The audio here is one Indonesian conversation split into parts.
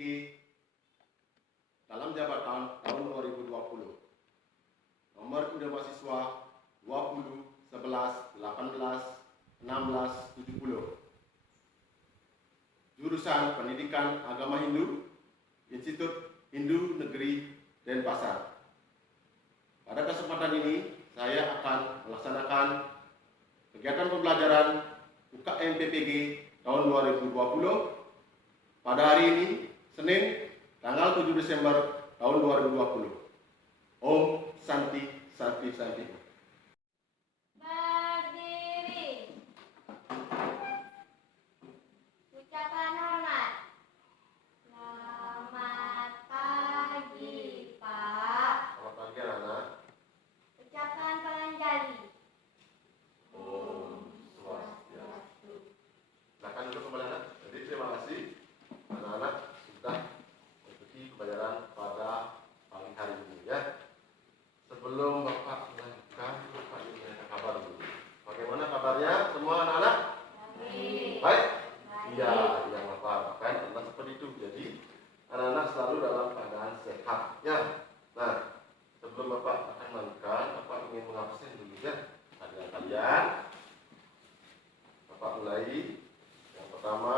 PPG dalam jabatan tahun 2020. Nomor kode mahasiswa 20 11 18 16 70. Jurusan Pendidikan Agama Hindu, Institut Hindu Negeri Denpasar. Pada kesempatan ini saya akan melaksanakan kegiatan pembelajaran UKM PPG tahun 2020 pada hari ini, Senin, tanggal 7 Desember tahun 2020. Om Santi Santi Santi. Berdiri. Ucapan hormat. Selamat pagi, Pak. Selamat pagi, anak-anak. Ucapan penganjali. Om Swastiastu. Silakan duduk kembali, anak. Jadi terima kasih anak-anak sudah mengikuti pembelajaran pada pagi hari ini, ya. Sebelum Bapak melanjutkan, Bapak ingin kabar dulu. Bagaimana kabarnya semua anak-anak? Baik. Iya, yang Bapak kan adalah seperti itu. Jadi anak-anak selalu dalam keadaan sehat, ya. Nah, sebelum Bapak akan melanjutkan, Bapak ingin mengabsen dulu, ya. Kalian, Bapak mulai. Yang pertama,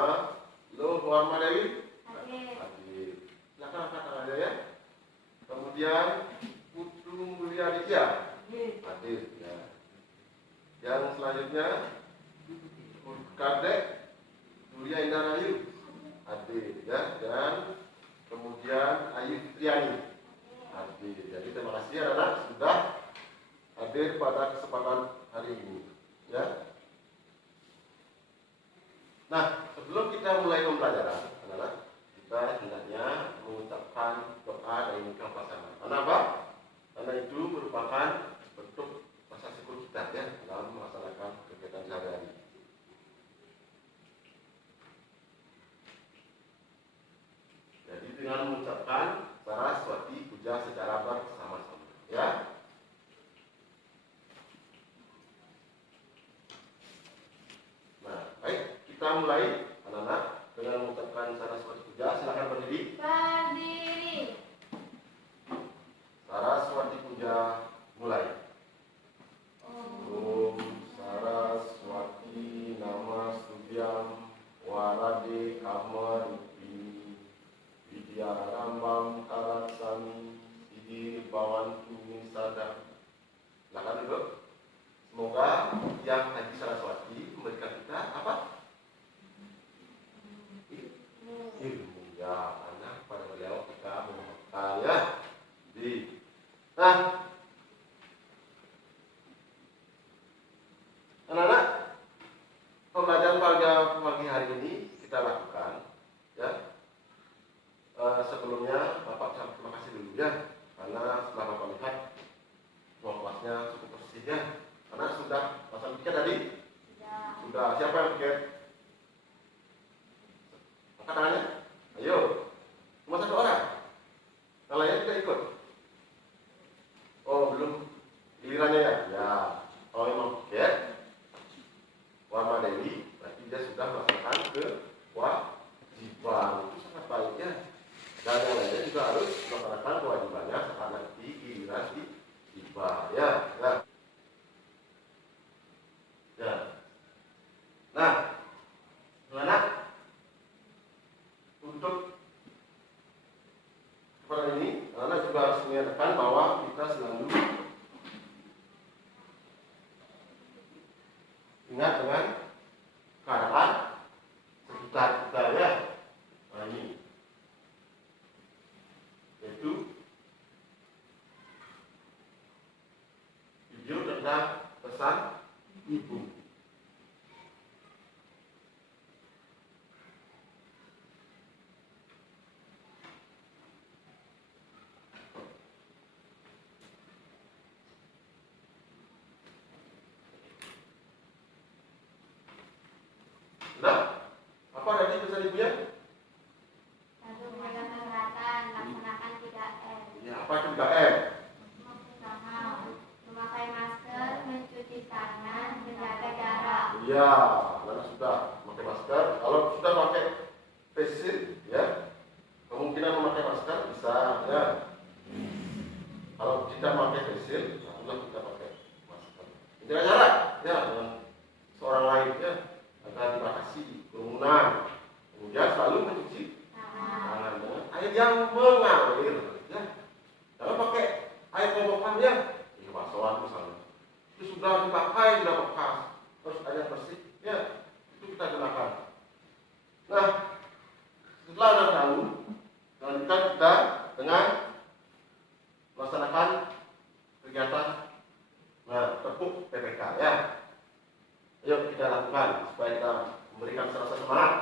Loh Warma Dewi. Hadir. Silakan angkat tangannya, ya. Kemudian Putu Mulia Aditya. Hadir, ya. Yang selanjutnya Kadek Mulia Indah Rayu. Hadir, ya. Dan kemudian Ayu Fitriani. Hadir. Jadi terima kasih anak-anak sudah hadir pada kesempatan hari ini, ya. Nah, sebelum kita mulai pembelajaran, anak-anak, kita hendaknya mengucapkan doa dan ingkang pasangan. Karena apa? Karena itu merupakan bentuk rasa syukur kita, ya, dalam melaksanakan kegiatan sehari-hari. Jadi dengan mengucapkan Saraswati Puja secara bersama-sama, ya. Nah, baik, kita mulai anak-anak dengan mengucapkan Saraswati Puja. Silakan berdiri. Berdiri. Saraswati Puja mulai. Om Saraswati Namastutyam Warade Kamaripi Vidyarambam Karatsami Siddhi Bhavantu Nisadam. Silakan duduk. Semoga Yang Haji Saraswati memberikan kita apa? Ilmu, ya, anak pada beliau kita mengucapkan, ya. Nah, anak-anak, pembelajaran pada pagi hari ini kita lakukan, ya. Sebelumnya Bapak ucapkan terima kasih dulu, ya, karena setelah Bapak lihat bahwa kelasnya cukup bersih, ya. Karena sudah pasang tiket tadi? Sudah. Siapa yang tiket? Angkat tangannya. Ayo. Cuma satu orang. Yang lainnya tidak ikut. Oh, belum gilirannya, ya? Ya. Kalau memang tiket Warma Dewi, berarti dia sudah melakukan kewajiban. Itu sangat baik, ya. Dan yang lainnya juga harus melaksanakan kewajibannya saat nanti giliran tiba, ya. Ya. Ya. Nah, anak-anak, untuk pada ini, anak juga harus menyatakan bahwa kita selalu ingat dengan keadaan sekitar kita, ya. Nah, ini yaitu video tentang pesan ibu. Nah, apa tadi pesan ibunya? Satu, menjaga kesehatan, laksanakan 3M. Ya, apa itu 3M? Memakai masker, mencuci tangan, menjaga jarak. Iya, karena sudah pakai masker. Kalau sudah pakai face shield, ya, barulah kita pakai masker. Jaga jarak ya dengan seorang lain ya, agar dibatasi kerumunan. Kemudian selalu mencuci tangan dengan air yang mengalir ya. Jangan pakai air kobokan ya, ini baksoan misalnya. Itu sudah dipakai, sudah bekas, terus air bersih ya, itu kita gunakan. Nah, setelah Anda tahu, selanjutnya kita dengan melaksanakan kegiatan tepuk PPK ya. Ayo kita lakukan supaya kita memberikan rasa semangat.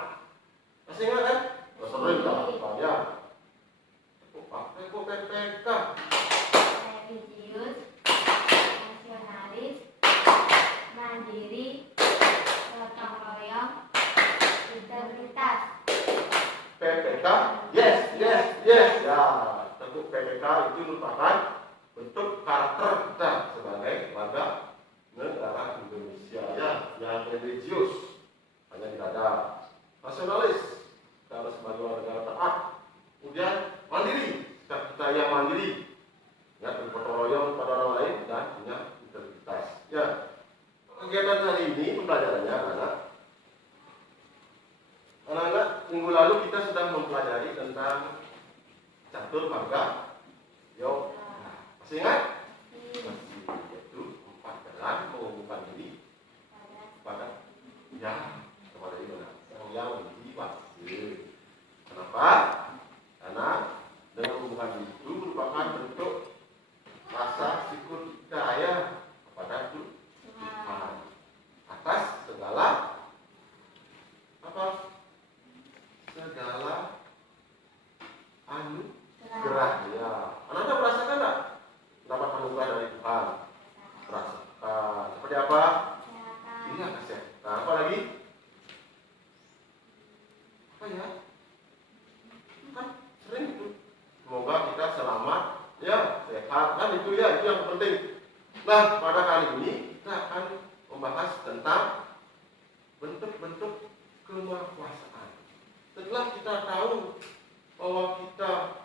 Masih ingat kan? Sering kita lakukan ya. Tepuk PPK. Religius, nasionalis, mandiri, gotong royong, integritas. PPK, yes. Ya, tepuk PPK itu merupakan bentuk karakter kita sebagai warga negara Indonesia ya, yang religius, hanya tidak ada nasionalis, kita harus sebagai warga negara taat. Kemudian mandiri, kita yang mandiri, ya, bergotong royong pada orang lain dan punya integritas. Ya, kegiatan hari ini pembelajarannya anak-anak minggu lalu kita sudah mempelajari tentang catur marga yoga. Masih ingat? Masih, yaitu 4 jalan mengumumkan diri kepada kepada yang diwakil. Kenapa? Karena dengan mengumumkan diri itu merupakan bentuk rasa syukur kita ya kepada Tuhan atas segala anugerah ya. Anda merasakan enggak dapat anugerah dari Tuhan? Merasakan. Seperti apa? Iya, kesehatan. Apa lagi? Apa ya? Kan sering itu. Semoga kita selamat, ya, sehat. Kan itu ya, itu yang penting. Nah, pada kali ini kita akan membahas tentang bentuk-bentuk kemahakuasaan. Setelah kita tahu bahwa kita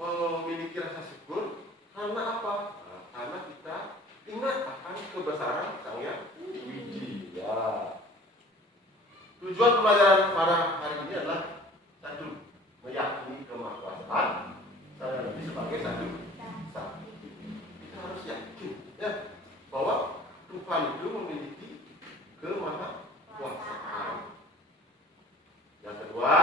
memiliki rasa syukur, karena apa? Nah, karena kita ingat akan kebesaran Sang Hyang Widi. Ya. Tujuan pembelajaran pada hari ini adalah satu, meyakini kemahakuasaan Sang Hyang Widi sebagai satu. Kita harus yakin ya bahwa Tuhan itu memiliki kemahakuasaan. Yang kedua,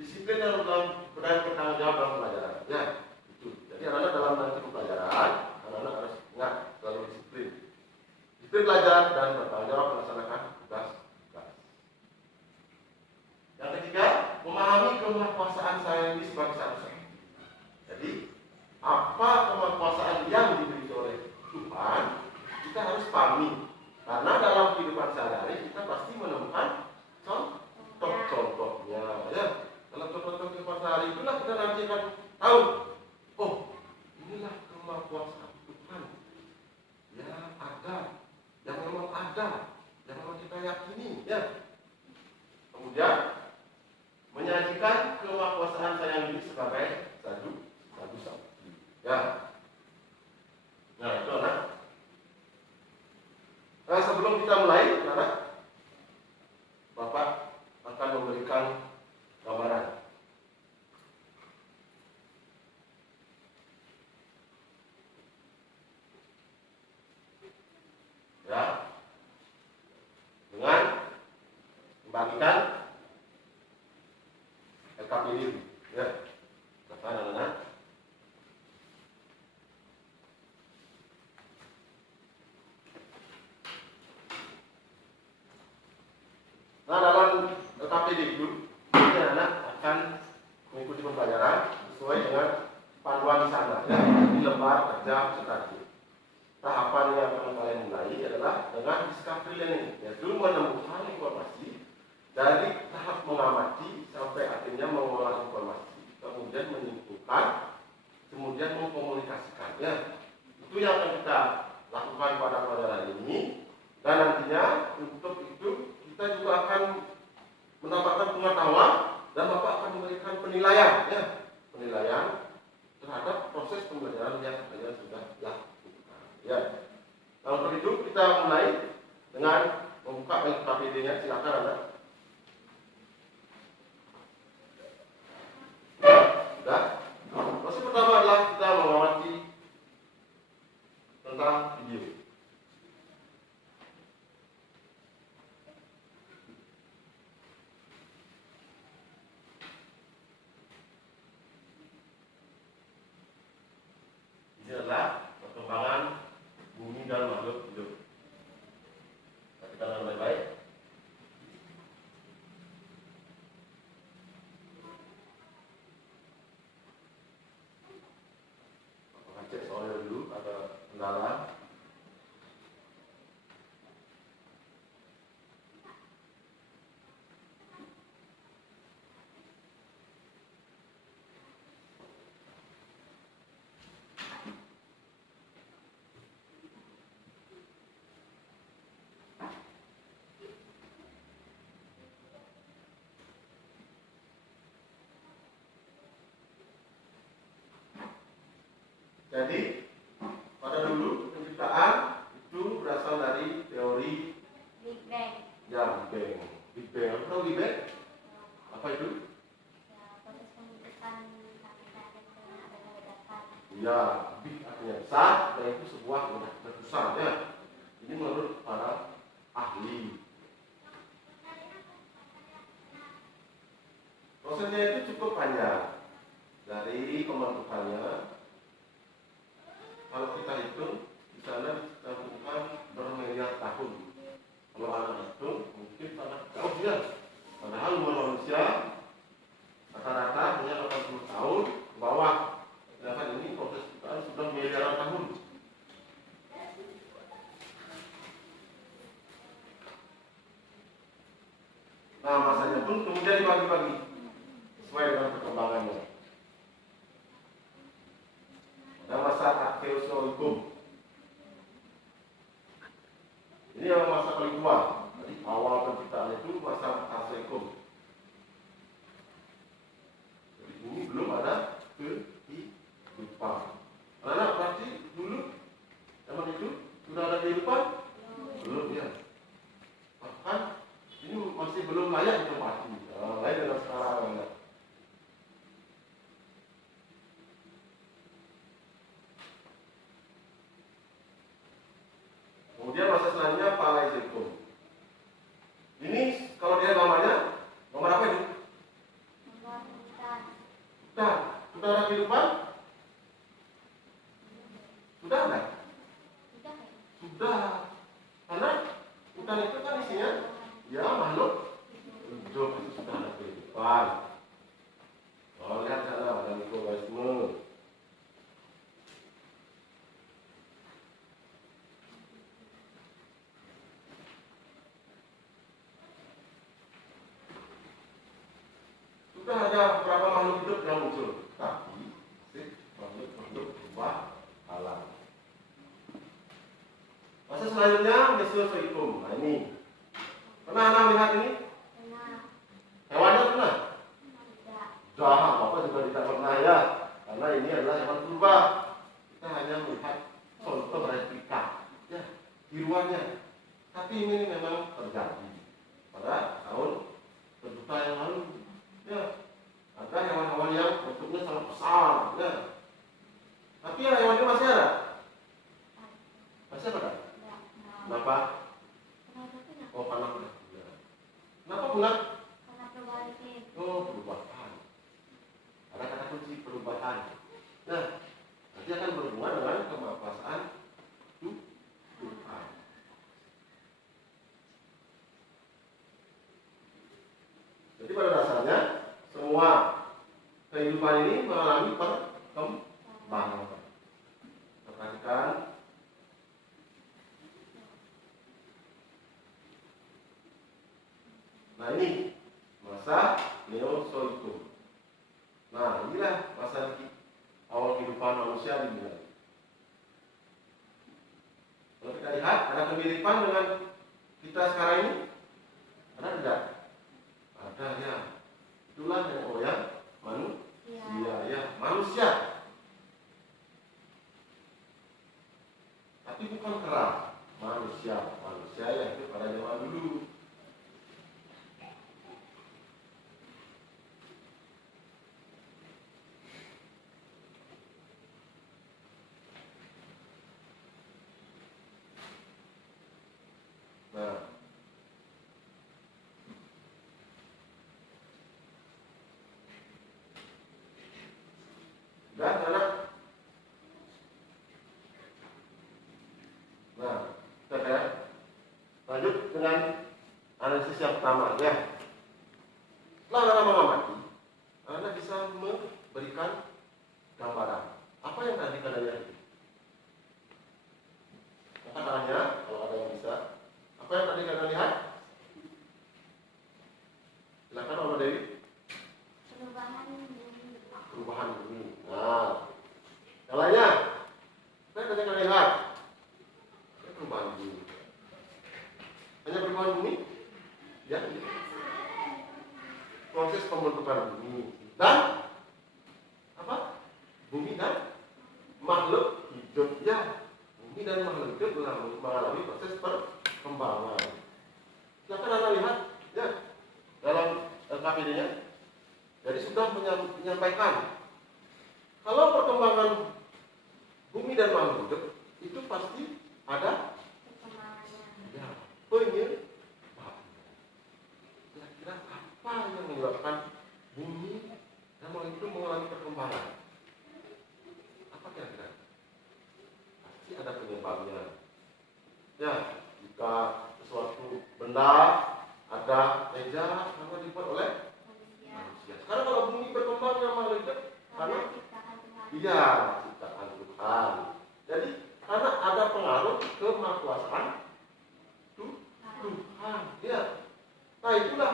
disiplin dalam bertanggung jawab dalam pelajaran. Ya, itu. Jadi anak-anak dalam nanti pelajaran, anak-anak harus ingat selalu disiplin. Disiplin belajar dan bertanggung jawab melaksanakan tugas. Yang ketiga, memahami kemahakuasaan saya ini sebagai satu. Jadi, apa kemahakuasaan yang dimiliki oleh Tuhan, kita harus pahami. Karena dalam kehidupan sehari-hari kita pasti menemukan contoh-contohnya ya. Dalam contoh-contoh kehidupan sehari itulah kita nanti akan tahu, oh, inilah kemahakuasaan Tuhan yang ada, yang memang ada, yang memang kita yakini ya. Kemudian menyajikan kemahakuasaan Sang Hyang Widi sebagai satu ya. Nah, itu anak. Nah, sebelum kita mulai, anak, Bapak akan memberikan gambaran. Ya. Dengan membagikan rekap ini. Ya. Silakan anak-anak. Nah, dalam LKPD itu, anak akan mengikuti pembelajaran sesuai dengan panduan di sana, ya, di lembar kerja peserta didik. Tahapan yang akan kalian mulai adalah dengan discovery learning, yaitu menemukan informasi dari tahap mengamati sampai akhirnya mengolah informasi, kemudian menyimpulkan, kemudian mengkomunikasikannya. Itu yang akan kita lakukan pada pelajaran ini, dan nantinya untuk itu kita juga akan menambahkan pengetahuan dan Bapak akan memberikan penilaian ya, penilaian terhadap proses pembelajaran yang kalian tentang video. Ini adalah perkembangan bumi dan makhluk hidup. Perhatikan dengan baik-baik. Apakah cek soalnya dulu ada kendala? Jadi pada dulu penciptaan itu berasal dari teori Big Bang. ya Big Bang. Big Bang, apa tahu Big Bang? Apa itu? Ya, proses pembentukan sampai ada ledakan. Ya, big artinya besar dan itu sebuah letusan ya. Ini menurut para ahli. Prosesnya itu cukup panjang dari pembentukannya. Kalau kita hitung, di sana ditemukan bermiliar tahun. Kalau anak hitung, mungkin sangat jauh ya. Padahal umur manusia rata-rata hanya 80 tahun ke bawah. Sedangkan ini proses kita sudah miliaran tahun. Nah, masanya pun kemudian dibagi-bagi sesuai dengan perkembangannya. Ada masa Archeozoikum. Ini yang masa paling tua. Jadi awal penciptaan itu masa Archeozoikum. Jadi ini belum ada kehidupan. Anak berarti dulu zaman itu sudah ada kehidupan? Belum ya. Bahkan ini masih belum layak ditempati. Lain dengan sekarang ya. Kemudian masa selanjutnya Paleozoikum. Ini kalau dia namanya nomor apa ini? Nomor hutan. Sudah ada kehidupan? Sudah enggak? Sudah ya? Sudah. Karena hutan itu kan isinya ya makhluk hidup, itu sudah ada kehidupan. Oh, lihat sana ada mikroorganisme. Sudah ada beberapa makhluk hidup yang muncul, tapi makhluk berubah alam. Masa selanjutnya Mesozoikum. Nah ini, pernah anda melihat ini? Pernah. Hewannya pernah? Tidak. Dah, Bapak juga tidak pernah ya, karena ini adalah hewan purba. Kita hanya melihat contoh replika, ya, tiruannya. Tapi ini memang terjadi pada tahun berjuta yang lalu. Ya, ada hewan-hewan yang bentuknya sangat besar, ya. Tapi ya hewan ini masih ada. Masih ada? Tidak. Kenapa? Kenapa punah? Oh, karena punah. Ya. Kenapa punah? Karena perubahan iklim. Oh, perubahan. Ada kata kunci perubahan. Nah, nanti akan berhubungan dengan kemapasan Tuhan. Jadi pada dasarnya semua kehidupan ini mengalami perkembangan. Perhatikan. Nah ini masa Neozoikum. Nah inilah masa awal kehidupan manusia dimulai. Kalau kita lihat ada kemiripan dengan kita sekarang ini, ada tidak? Ada ya. Itulah yang moyang manusia ya, manusia. Tapi bukan kera, manusia yang itu pada zaman dulu. Ya, anak. Nah, kita lanjut dengan analisis yang pertama ya. Setelah Anda mengamati, Anda bisa memberikan gambaran. Apa yang tadi Anda lihat itu? Angkat tangannya kalau ada yang bisa. Apa yang tadi Anda lihat? Silakan Mama Dewi. Perubahan bumi. Perubahan bumi. Nah, yang lainnya, apa yang tadi Anda lihat? Perubahan bumi. Hanya perubahan bumi? Ya. Proses pembentukan bumi dan apa? Bumi dan makhluk hidup. Ya, bumi dan makhluk hidup mengalami proses perkembangan. Silakan Anda lihat, ya, dalam LKPD-nya. Jadi sudah menyampaikan kalau perkembangan bumi dan makhluk hidup itu pasti ada ya, penyebab. Kira-kira apa yang menyebabkan bumi dan makhluk hidup mengalami perkembangan? Apa kira-kira? Pasti ada penyebabnya. Ya, jika sesuatu benda ada meja karena dibuat oleh manusia. Sekarang kalau bumi berkembang yang makhluk hidup karena iya, ciptaan Tuhan. Jadi karena ada pengaruh kemahakuasaan Tuhan. Ya. Nah, itulah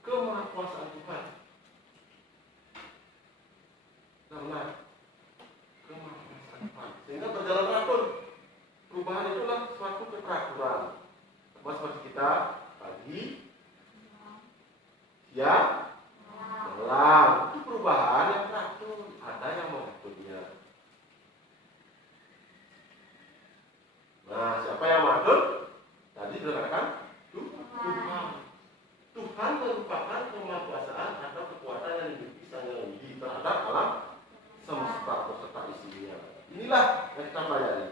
kemahakuasaan Tuhan. Nah, kemahakuasaan Tuhan. Sehingga berjalan teratur. Perubahan itulah suatu keteraturan. Seperti kita pagi, siang, malam. Itu perubahan yang teratur. Ada yang mengaturnya. Nah, siapa yang mengatur? Tadi sudah katakan Tuhan. Tuhan merupakan kemahakuasaan atau kekuatan yang dimiliki sang yang widi terhadap alam semesta beserta isinya. Inilah yang kita pelajari.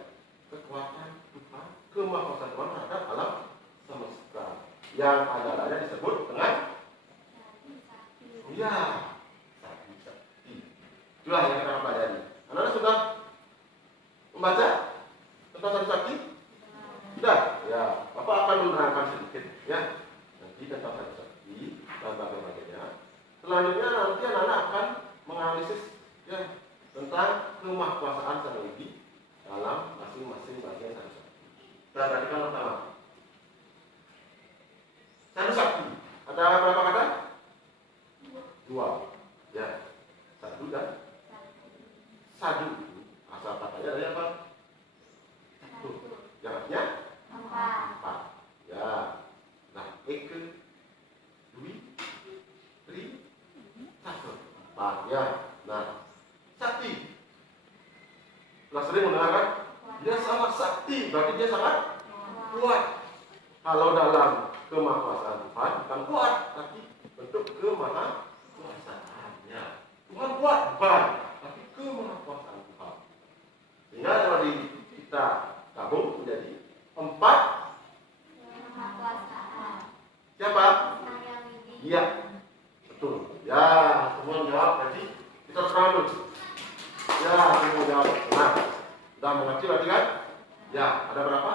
Kekuatan Tuhan, kemahakuasaan Tuhan terhadap alam semesta. Yang adanya disebut dengan ya, sakti. Itulah yang kita pelajari. Anak-anak sudah membaca tentang satu sakti? Sudah? Ya, Bapak akan menerangkan sedikit ya. Nanti tentang satu sakti dan bagaimana. Selanjutnya nanti anak-anak akan menganalisis ya tentang kemahakuasaan sang widi dalam masing-masing bagian satu sakti. Kita perhatikan pertama. Satu sakti. Ada berapa kata? Dua. Ya. Satu dan sadu. Asal katanya dari apa? Satu. Yang artinya? Empat. Ya. Nah, eke, dui, tri, satu. Empat. Ya. Nah, sakti. Sudah sering mendengarkan? Dia sangat sakti. Berarti dia sangat kuat. Kalau dalam kemahakuasaan Tuhan bukan kuat, tapi bentuk kemahakuasaannya. Tuhan kuat bukan, tapi kemahakuasaan Tuhan. Sehingga kalau kita gabung menjadi empat Kemahakuasaan. siapa? Iya, betul. Ya, semua jawab. Jadi kita serang dulu. Ya, semua jawab. Nah, sudah mengerti berarti kan? Ya, ada berapa?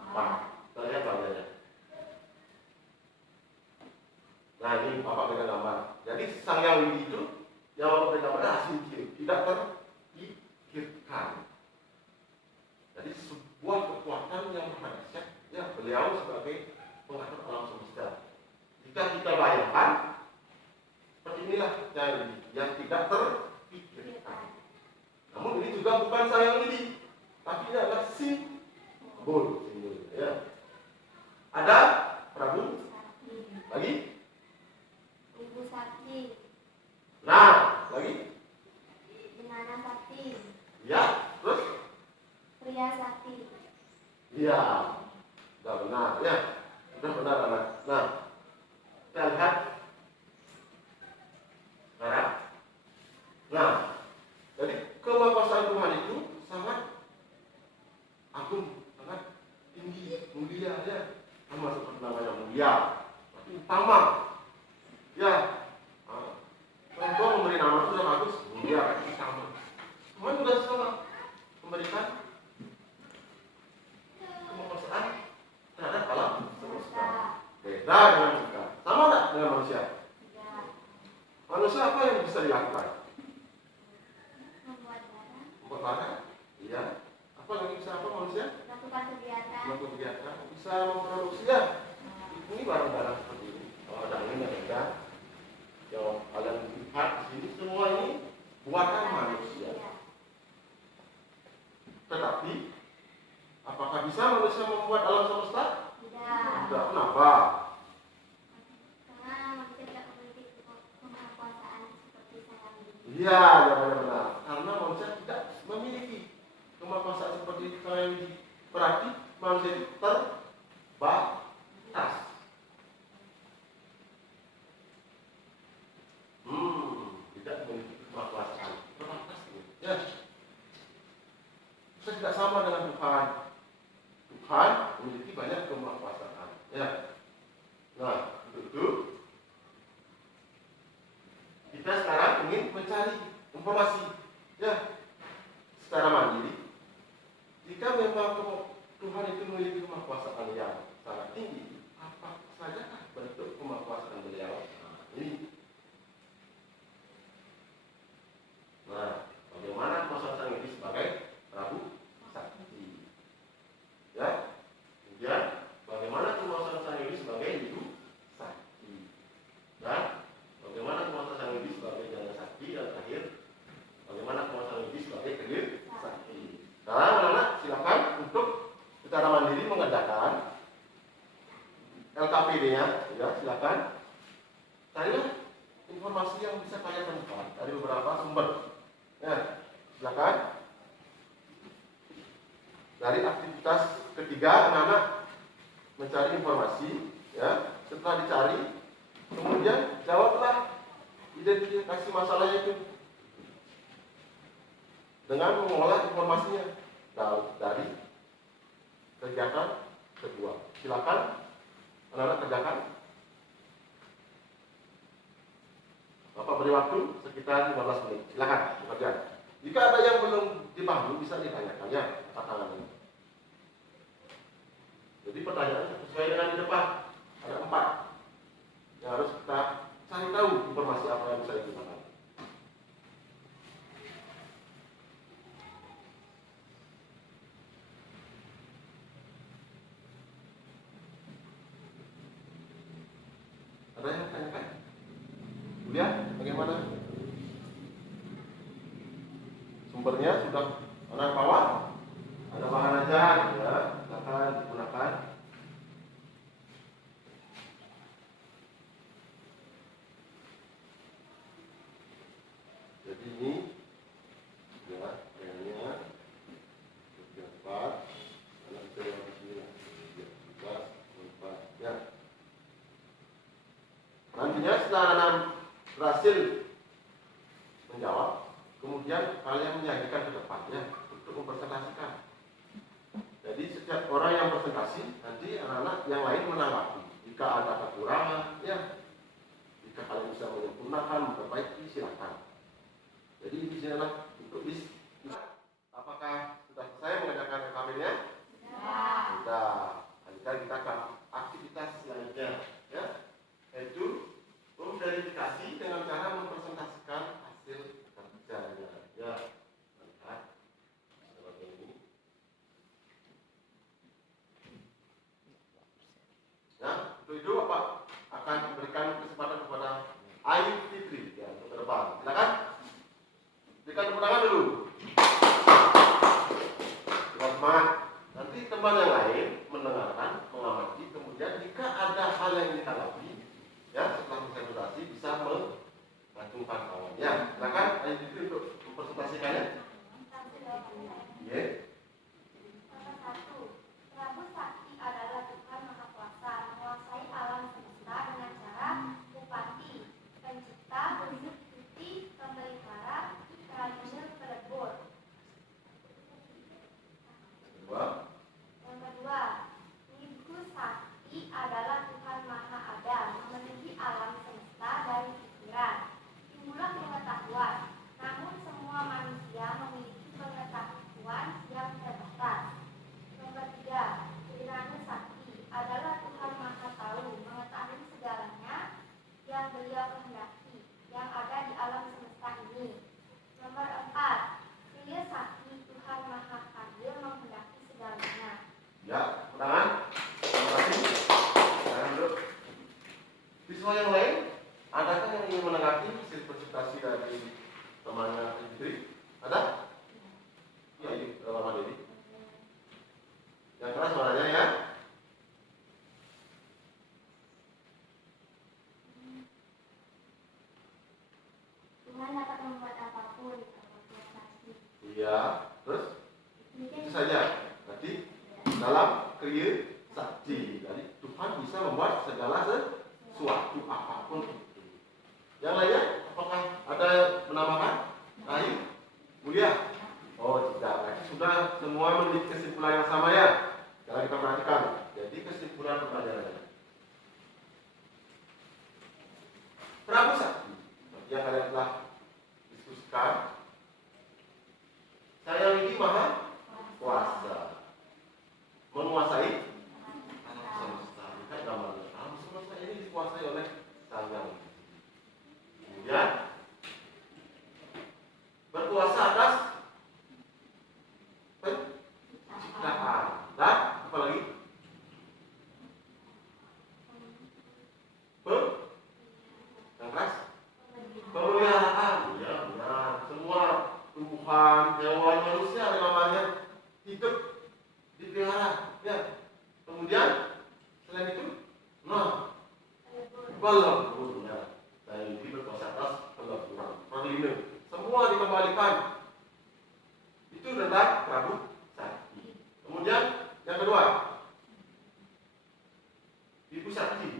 Empat. Kita lihat gambarnya. Nah, ini Bapak berikan gambar. Jadi sang yang widi itu yang Bapak berikan gambar hasil tidak terpikirkan. Jadi sebuah kekuatan yang dahsyat. Ya, beliau sebagai pengatur alam semesta. Jika kita bayangkan seperti inilah yang tidak terpikirkan. Namun ini juga bukan sang yang widi, tapi ini adalah simbol. Ya. Ada Prabu lagi? Ibu sakti. Nah, lagi? Dimana sakti. Ya, terus? Pria sakti. Iya, sudah benar. Ya, sudah benar anak. Nah, kita lihat sekarang. Nah, jadi kemahakuasaan Tuhan itu sangat agung, sangat tinggi, mulia ya. Sama seperti namanya mulia, tapi utama. Ya, Tuhan memberi nama itu sudah bagus, mulia, utama. Beda dengan kita. Sama enggak dengan manusia? Tidak. Manusia apa yang bisa dilakukan? Membuat barang. Membuat barang? Iya. Apa lagi bisa apa manusia? Melakukan kegiatan. Melakukan kegiatan. Bisa memproduksi ya. Ini barang-barang seperti ini. Kalau ada ini ada. Yang kalian lihat di sini semua ini buatan manusia. Tetapi apakah bisa manusia membuat alam semesta? Tidak. Tidak. Kenapa? Karena manusia tidak memiliki kemahakuasaan seperti saya miliki. Iya, benar-benar. Karena manusia tidak memiliki kemahakuasaan seperti saya ini. Berarti manusia itu terbatas. Tidak memiliki kemahakuasaan. Terbatas. Ya. Kita tidak sama dengan Tuhan. Tuhan memiliki banyak kemahakuasaan. Ya. Nah, itu kita sekarang ingin mencari informasi, ya, secara mandiri. Jika memang Tuhan itu memiliki kemahakuasaan yang sangat tinggi, apa saja bentuk kemahakuasaan beliau? Nah, ini. Nah, bagaimana kemahakuasaan sang ini sebagai Prabu Sakti? Ya. Kemudian, bagaimana kemahakuasaan sang ini sebagai Ibu Sakti? Dan bagaimana kemahakuasaan sang ini sebagai Jana Sakti? Dan terakhir, bagaimana kemahakuasaan ini sebagai Kediri Sakti? Sekarang anak-anak silakan untuk secara mandiri mengerjakan LKPD-nya, ya silakan. Carilah informasi yang bisa kalian temukan dari beberapa sumber. Ya, silakan. Dari aktivitas ketiga, anak-anak mencari informasi, ya. Setelah dicari, kemudian jawablah identifikasi masalahnya itu dengan mengolah informasinya dari kegiatan kedua. Silakan anak-anak kerjakan. Bapak beri waktu sekitar 15 menit. Silakan bekerja. Jika ada yang belum dipahami bisa ditanyakan ya, angkat tangan. Jadi pertanyaan sesuai dengan di depan ada 4 yang harus kita cari tahu informasi apa yang bisa digunakan. Ada yang tanyakan? Lihat bagaimana sumbernya sudah anak bawa, ada bahan aja ya, silakan digunakan. Jadi ini ya pennya bagian 4 anak bisa lewat di sini lah. 4 ya. Nantinya setelah anak berhasil menjawab, kemudian kalian menyajikan ke depannya untuk mempresentasikan. Jadi setiap orang yang presentasi, nanti anak-anak yang lain menanggapi. Jika ada kekurangan, ya, jika kalian bisa menyempurnakan, memperbaiki, silakan. Jadi di sini adalah untuk apakah sudah selesai mengerjakan rekamannya? Sudah. Lanjutkan kita ke aktivitas selanjutnya, ya, yaitu memverifikasi dengan cara mempresentasikan hasil kerjanya. Ya, lihat seperti ini. Ya, untuk itu Bapak akan memberikan kesempatan kepada Ayu Fitri ya, untuk ke depan. Silakan. Berikan tepuk tangan dulu. Semangat. Nanti teman yang lain mendengarkan, mengamati, kemudian jika ada hal yang ditanggapi, ya setelah presentasi bisa mengacungkan tangannya. Silakan Ayu Fitri untuk mempresentasikannya. Iya. Nomor 1. Prabu Sakti adalah Tuhan Maha Kuasa, menguasai alam semesta dengan cara Bupati, Pencipta, Pencuci, Pemelihara, Raja, Pelebur. Yang kedua, Ibu Sakti adalah Tuhan Maha Ada, memenuhi alam semesta dari pikiran, timbulah pengetahuan. Namun semua manusia memiliki pengetahuan dalam kriya sakti. Jadi Tuhan bisa membuat segala sesuatu apapun itu. Yang lainnya, apakah ada menambahkan? Lain? Mulia? Oh tidak, berarti sudah semua memiliki kesimpulan yang sama ya. Sekarang kita perhatikan. Jadi kesimpulan pertanyaannya. Prabu Sakti, yang kalian telah diskusikan. Saya ini maha kuasa, menguasai alam semesta. Lihat gambarnya. Alam semesta ini dikuasai oleh Sang Yang Widi. Kemudian berkuasa atas penciptaan dan apa lagi? Yang keras? Pemeliharaan. Ya benar. Semua tumbuhan, hewan, manusia namanya hidup dipelihara. Ya. Kemudian selain itu, pelebur. Ya. Dan ini berkuasa atas peleburan. Perlindungan. Semua dikembalikan. Itu tentang Prabu Sakti. Kemudian yang kedua, Ibu Sakti,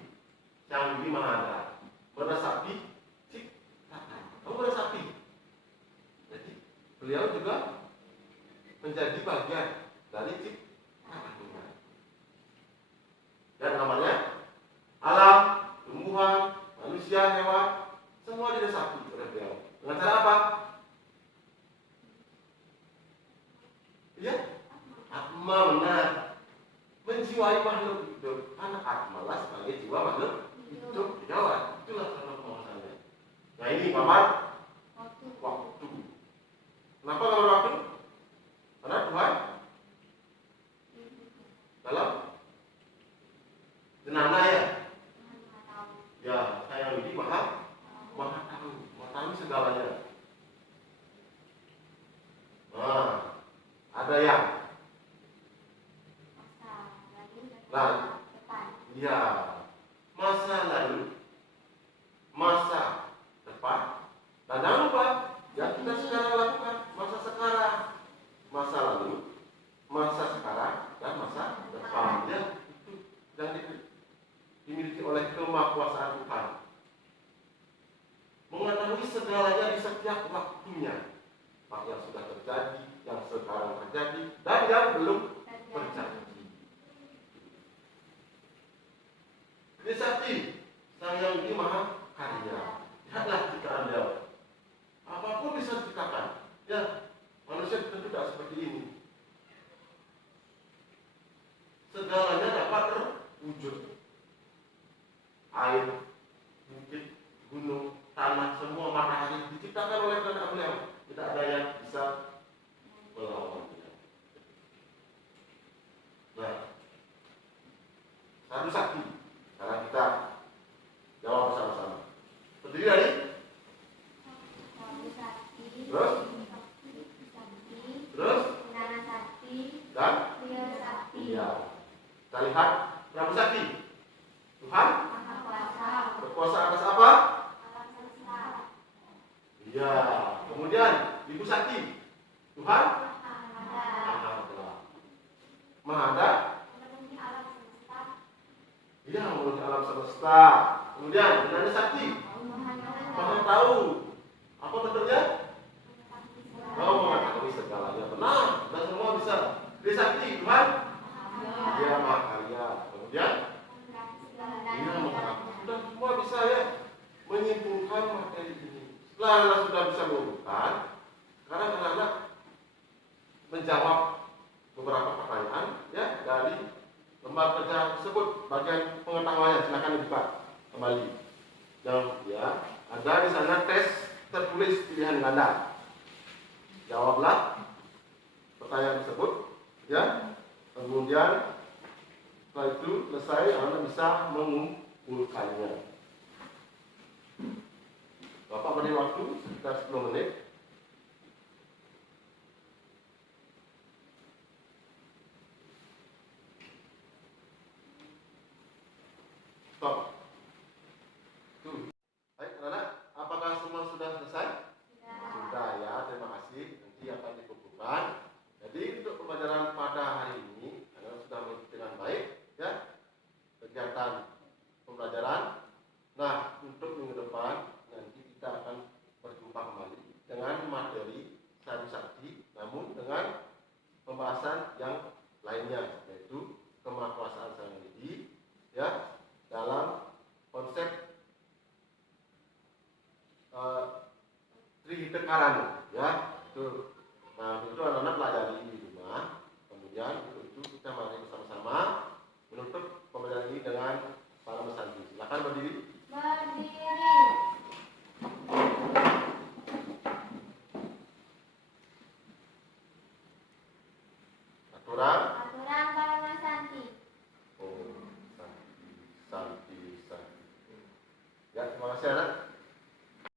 Sang Widi Mahada, bersakti ciptaan. Kamu bersakti. Jadi beliau juga menjadi bagian dari ciptaan Tuhan. Dan namanya alam, tumbuhan, manusia, hewan, semua disakti oleh beliau. Dengan cara apa? Ya, atma benar. Menjiwai makhluk hidup. Karena atmalah sebagai jiwa makhluk hidup. Jawab. Itulah cara penguasaannya. Nah ini gambar waktu. Kenapa gambar waktu? Karena Tuhan dalam jenana ya. Ya, Sang Widi maha tahu, mengetahui segalanya. Nah, ada yang ya, masa lalu, masa depan, dan jangan lupa yang kita sekarang lakukan, masa sekarang, masa lalu, masa sekarang, dan masa depan. Ya, itu yang dimiliki oleh kemahakuasaan Tuhan. Mengetahui segalanya di setiap waktunya, apa yang sudah terjadi, yang sekarang terjadi, dan yang belum terjadi. Ini sakti, Sang Yang Widi Maha Karya. Lihatlah ciptaan beliau. Apapun bisa diciptakan. Ya, manusia tentu tidak seperti ini. Segalanya dapat terwujud. Air, bukit, gunung, tanah, semua matahari diciptakan oleh kehendak beliau. Tidak ada yang bisa melawannya. Nah, satu sakti. Sekarang kita jawab bersama-sama. Terdiri dari terus dan iya. Kita lihat Prabu Sakti. Tuhan berkuasa atas apa? Iya. Kemudian Ibu Sakti. Tuhan Mahada. Iya, memenuhi alam semesta. Kemudian Nanda Sakti. Maha tahu. Apa tentunya? Oh, mengetahui segalanya. Benar. Dan semua bisa. Dia Sakti. Tuhan. Dia Maha Karya. Kemudian dia mengetahui. Sudah semua bisa ya menyimpulkan materi ini. Setelah anak sudah bisa menyimpulkan, sekarang anak-anak menjawab beberapa pertanyaan ya dari lembar kerja tersebut. Bagian pengetahuannya silakan dibuka kembali. Dan ya, ada di sana tes tertulis pilihan ganda. Jawablah pertanyaan tersebut ya. Kemudian setelah itu selesai, Anda bisa mengumpulkannya. Bapak beri waktu sekitar 10 menit.